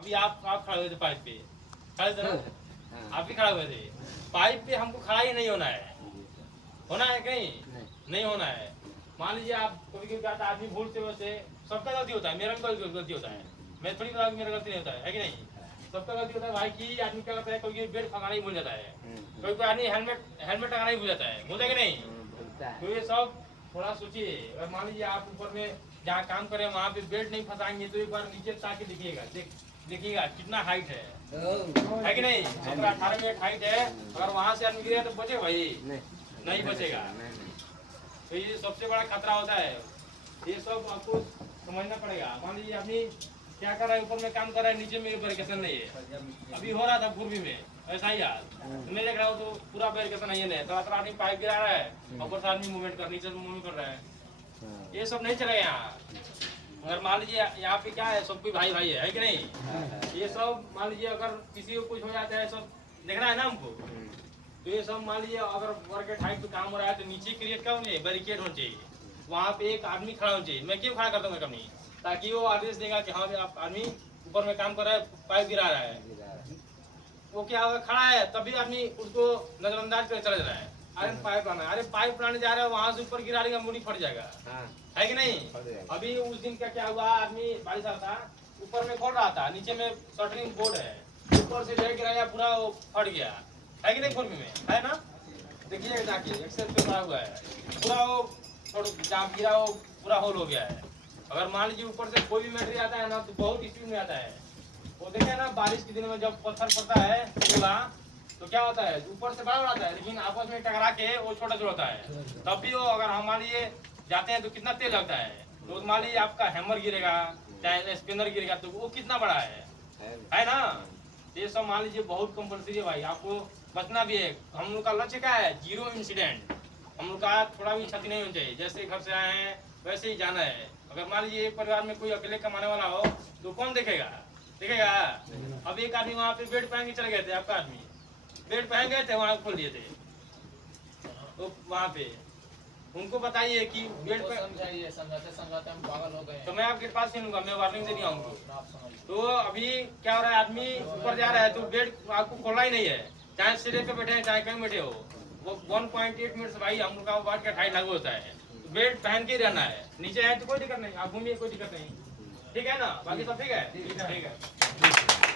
अभी आप खड़े हुए थे पाइप पे, खड़े थे ना, आप भी खड़े हुए थे पाइप पे। हमको खड़ा ही नहीं होना है, होना है कहीं नहीं होना है। मान लीजिए आप कभी कभी क्या आदमी भूल से वैसे, सबका गलती होता है, मेरा भी गलती होता है, मैं थोड़ी बता मेरा गलती नहीं होता है कि नहीं, सबका गलती होता है भाई की। आदमी क्या करता है, कोई बेड फंगाना ही भूल जाता है, कोई कोई आदमी हेलमेट लगाना ही भूल जाता है, भूलता है कि नहीं। तो ये सब थोड़ा सोचिए। अगर मान लीजिए आप ऊपर में जहाँ काम करें वहाँ पे बेल्ट नहीं फंसाएंगे तो एक बार नीचे ताकि देखिएगा, देखिएगा कितना हाइट है कि नहीं। 17-18 मीटर हाइट है, अगर वहाँ से आदमी गिरे तो बचे भाई, नहीं बचेगा। तो ये सबसे बड़ा खतरा होता है, ये सब आपको समझना पड़ेगा। मान लीजिए आदमी क्या कर रहा है, ऊपर में काम कर रहा है, नीचे में बैरिकेशन नहीं है। अभी हो रहा था पूर्वी में ऐसा ही यार, तो मैं देख रहा हूँ तो पूरा बैरिकेशन नहीं है, तो आदमी पाइप गिरा रहा है, ऊपर से आदमी मूवमेंट कर, नीचे से मूवमेंट कर रहा है। ये सब नहीं चलेगा यहाँ। अगर मान लीजिए यहाँ पे क्या है, सब कोई भाई भाई है कि नहीं। ये सब मान लीजिए अगर किसी को कुछ हो जाता है, सब देखना है ना हमको। तो ये सब मान लीजिए अगर वर्क एट हाइट पे काम हो रहा है तो नीचे क्रिएट क्या होना चाहिए, बैरिकेड होना चाहिए, वहाँ पे एक आदमी खड़ा होना चाहिए। मैं क्यों खड़ा करता हूँ कंपनी, ताकि वो आदेश देगा कि हाँ आप आदमी ऊपर में काम कर रहा है, पाइप गिरा रहा है, वो क्या होगा, खड़ा है तभी आदमी उसको नजरअंदाज कर चला जा रहा है। अरे पाइप लाना, अरे पाइप लाने जा रहा है, वहां से ऊपर गिरा देगा, मुड़ी फट जाएगा, है कि नहीं। अभी उस दिन का क्या हुआ, आदमी बारिश आ रहा था, ऊपर में खोल रहा था, नीचे में शटरिंग बोर्ड है, ऊपर से ले गिराया, पूरा फट गया, है कि नहीं। फुर्मी में है ना, देखिए जाके एक्सेल पे पड़ा हुआ है, पूरा वो जहाँ गिरा वो पूरा होल हो गया है। अगर मान लीजिए ऊपर से कोई भी मटेरियल आता है ना तो बहुत स्पीड में आता है। वो देखे ना बारिश के दिनों में जब पत्थर पड़ता है तो क्या होता है, ऊपर से बड़ा आता है लेकिन आपस में टकरा के वो छोटा छोटा होता है। तब भी वो अगर हम मान लीजिए जाते हैं तो कितना तेज लगता है। तो मान लीजिए आपका हैमर गिरेगा चाहे स्पिनर गिरेगा तो वो कितना बड़ा है ना। ये सब मान लीजिए बहुत कंपल्सरी है भाई, आपको बचना भी है। हम लोग का लक्ष्य क्या है, 0 इंसिडेंट। हम लोग का थोड़ा भी क्षति नहीं होनी चाहिए, जैसे घर से आए हैं वैसे ही जाना है। अगर मान लीजिए एक परिवार में कोई अकेले कमाने वाला हो तो कौन देखेगा। अब एक आदमी वहाँ पे बेड पहन के चले गए थे, आपका आदमी बेड पहन गए थे, वहाँ खोल दिए थे, तो वहाँ पे उनको बताइए कि बेड पे समझाइए, समझाते समझाते हम पागल हो गए। तो मैं आपके पास नहीं लूंगा, मैं वार्निंग दे दिया उनको। तो अभी क्या हो रहा है, आदमी ऊपर जा रहा है तो बेड आपको खोलना ही नहीं है, चाहे सिरे पे बैठे हैं चाहे कहीं बैठे हो। वो 1.8 मिनट भाई हम लोग का वाट का 2.5 लागू होता है, तो बेड पहन के ही रहना है। नीचे है तो कोई दिक्कत नहीं, आप घूमिए कोई दिक्कत नहीं, ठीक है ना। बाकी सब ठीक है, ठीक है।